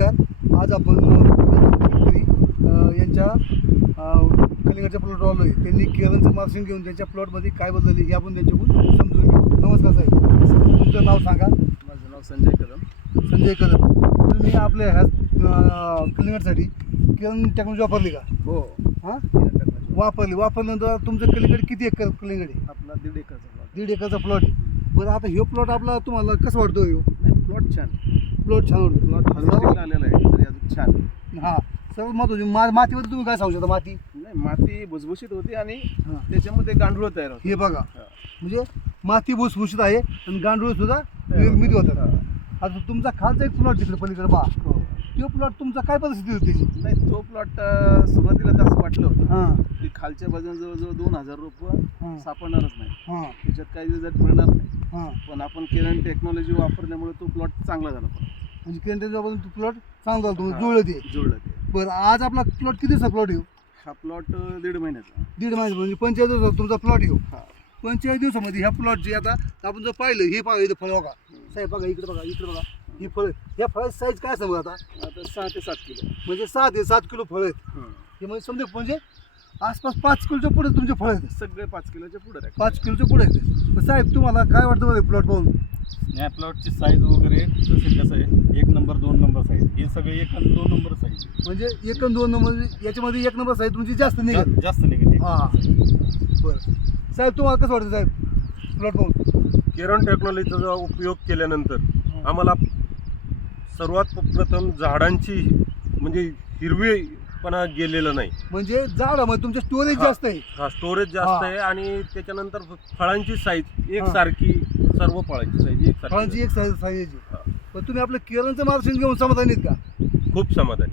नमस्कार. आज आपण यांच्या कलिंगडच्या प्लॉटवर आलो आहे. त्यांनी केरळचं मार्गदर्शन घेऊन त्यांच्या प्लॉटमध्ये काय बदलले हे आपण त्यांच्याकडून समजून घेऊ. नमस्कार साहेब, तुमचं नाव सांगा. माझं नाव संजय कदम. संजय कदम. तुम्ही आपल्या ह्या कलिंगडसाठी केरळ टेक्नॉलॉजी वापरली का? हो, हां, वापरल्यानंतर तुमचं कलिंगड किती एकर कलिंगड आहे? आपला 1.5 एकरचा प्लॉट. 1.5 एकरचा प्लॉट आहे. बरं, आता ह्यो प्लॉट आपला तुम्हाला कसं वाटतो? ह्यो प्लॉट छान, प्लॉट छान वाटतो. प्लॉट हार्वेस्टिंगला आलेला आहे तरी अजून छान. हां, सर्वात महत्त्वाची मातीबद्दल तुम्ही काय सांगू शकता? माती नाही, माती भुसभुशीत होती आणि हां, त्याच्यामध्ये गांडूळ तयार होते. हे बघा, हा. म्हणजे माती भुसभुशीत आहे आणि गांडूळ सुद्धा निर्मिती होतात. हा. आता तुमचा खालचा एक प्लॉट तिकडे पलीकडे बा, हो. तो प्लॉट तुमचा काय परिस्थिती होती त्याची? नाही, तो प्लॉट सुरुवातीला तर असं वाटलं होतं हां की खालच्या बाजूने जवळजवळ 2000 रोपं हां सापडणारच नाही, हां त्याच्यात काही रिझल्ट मिळणार नाही. हां, पण आपण केरळ टेक्नॉलॉजी वापरल्यामुळे तो प्लॉट चांगला झाला. म्हणजे केंद्रापासून तो प्लॉट चांगला झाला, तुम्ही हा. जुळलं ते. जुळलं ते. बरं, आज आपला प्लॉट किती दिवसा प्लॉट येऊ? हा प्लॉट 1.5 महिन्याचा. 1.5 महिने म्हणजे 45 दिवसात तुमचा प्लॉट येऊ. हा. 45 दिवसामध्ये ह्या प्लॉटची आता आपण जर पाहिलं, हे बघा इथं फळ बघा साहेब, बघा इकडे बघा, इकडे बघा ही फळ. ह्या फळाची साईज काय समजा आता? आता 6 ते 7 किलो. म्हणजे 6 ते 7 किलो फळ आहेत. हं. हे म्हणजे समजा म्हणजे आसपास 5 किलोच्या पुढे तुमचे फळ आहेत. सगळे 5 किलोच्या पुढे आहे. 5 किलोच्या पुढे आहेत. पण साहेब, तुम्हाला काय वाटतं बरं प्लॉट पाहून? या प्लॉटची साईज वगैरे जसे कसं आहे, 1 नंबर 2 नंबर साईज, हे सगळे 1 आणि 2 नंबर साईज, म्हणजे 1 आणि 2 नंबर, याच्यामध्ये 1 नंबर साईज तुमची जास्त निघेल. जास्त निघते. हां, बरं साहेब, तुम्हाला कसं वाटतं साहेब प्लॉट पाहून? केरन टेक्नॉलॉजीचा उपयोग केल्यानंतर आम्हाला सर्वात प्रथम झाडांची म्हणजे हिरवेपणा गेलेला नाही. म्हणजे झाडामध्ये तुमचे स्टोरेज हा. जास्त आहे. हा, स्टोरेज जास्त हा. आहे आणि त्याच्यानंतर फळांची साईज हा. एकसारखी, सर्व फळांची साईज एकसारखी. फळांची एक साईज आहे. पण तुम्ही आपलं केरळचं मार्गदर्शन घेऊन समाधानी आहेत का? खूप समाधानी.